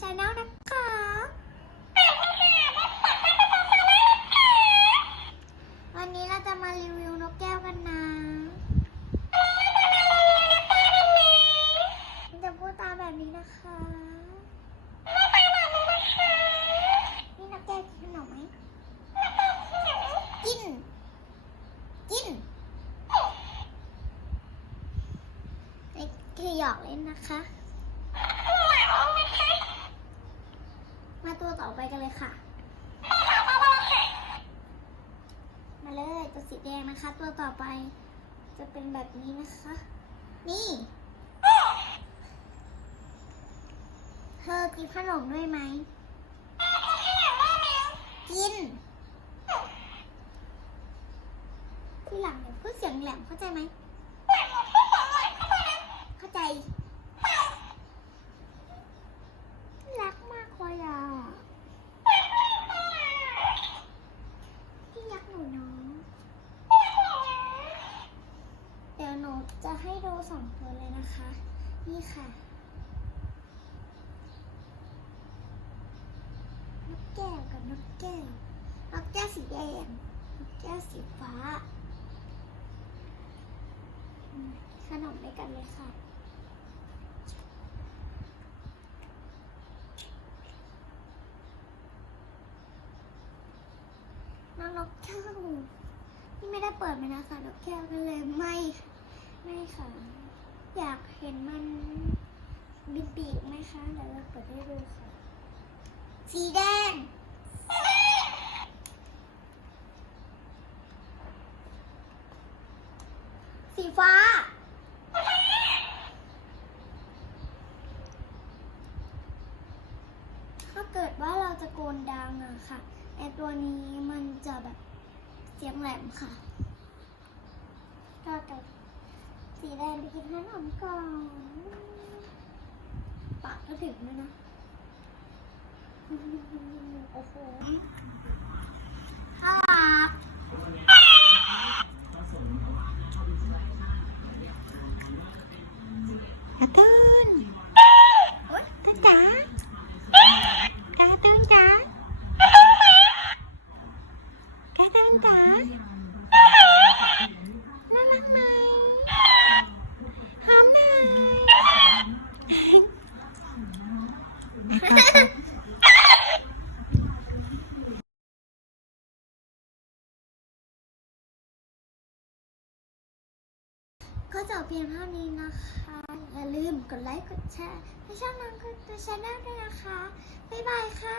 ชาแนลนะคะวันนี้เราจะมารีวิวนกแก้วกันนะจะพูดตามแบบนี้นะคะนี่นกแก้วกินขนมไหมกิน กินนี่คือหยอกเล่นนะคะ มาตัวต่อไปกันเลยค่ะ มาเลยตัวสีแดงนะคะ ตัวต่อไป จะเป็นแบบนี้นะคะ นี่ เธอกินขนมด้วยไหม กิน ที่หลังเนี่ยพูดเสียงแหลมเข้าใจไหม เข้าใจ รักมากเลยอะพี่ยักษ์หนูเน้องเดี๋ยวหนู จะให้ดูสองตัวเลยนะคะ นี่ค่ะนกแก้วกับนกแก้วนกแก้วสีแดงนกแก้วสีฟ้า ขนมด้วยกันเลยค่ะน้องนกแก้วที่ไม่ได้เปิดมานะคะนกแก้วก็เลยไม่ ไม่ค่ะ อยากเห็นมันบินปีกไหมคะเดี๋ยวเราเปิดให้ดูค่ะ สีแดง สีฟ้า ถ้าเกิดว่าเราจะโกนดังอะค่ะไอตัวนี้มันจะแบบเสียงแหลมค่ะก็จะ สีแดงไปกินขนมก่อนปากก็ถึงด้วยนะ โอ้โหครับกระตื้นกระจ๋ากระตื้นจ๋ากระตื้นจ๋าน่ารักไหมหอมหน่อย ก็จบเพียงเท่านี้นะคะ อย่าลืมกดไลค์กดแชร์ให้ช่องน้องกดตัวชาแนลด้วยนะคะ บ๊ายบายค่ะ